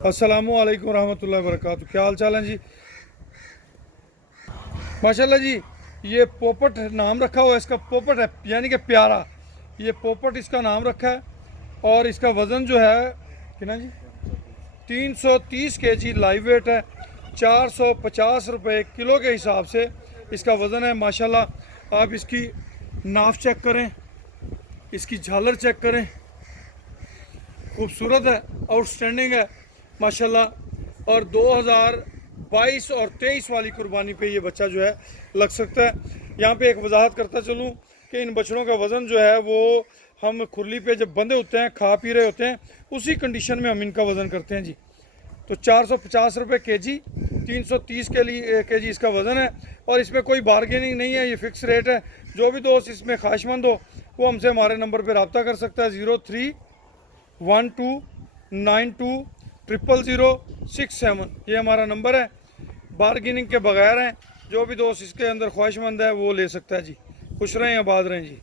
अस्सलामुअलैकुम रहमतुल्लाहि वबरकातुहू। क्या हाल चाल है जी? माशाल्लाह जी। ये पोपट नाम रखा हुआ है इसका, पोपट है यानी कि प्यारा। ये पोपट इसका नाम रखा है और इसका वज़न जो है कितना जी, 330 kg लाइव वेट है। 450 रुपये किलो के हिसाब से इसका वज़न है। माशाल्लाह आप इसकी नाफ चेक करें, इसकी झालर चेक करें, खूबसूरत है, आउटस्टैंडिंग है माशाल्लाह। और 2022 और 23 वाली कुर्बानी पे ये बच्चा जो है लग सकता है। यहाँ पे एक वजाहत करता चलूँ कि इन बछड़ों का वज़न जो है वो हम खुरली पे जब बंधे होते हैं, खा पी रहे होते हैं, उसी कंडीशन में हम इनका वज़न करते हैं जी। तो 450 रुपये kg, 330 kg इसका वज़न है और इसमें कोई बारगेनिंग नहीं है, ये फ़िक्स रेट है। जो भी दोस्त इसमें ख्वाहिशमंद हो वो हमसे हमारे नंबर पर रब्ता कर सकता है। 0312920067, ये हमारा नंबर है। बारगेनिंग के बगैर हैं। जो भी दोस्त इसके अंदर ख्वाहिशमंद है वो ले सकता है जी। खुश रहें, आबाद रहें जी।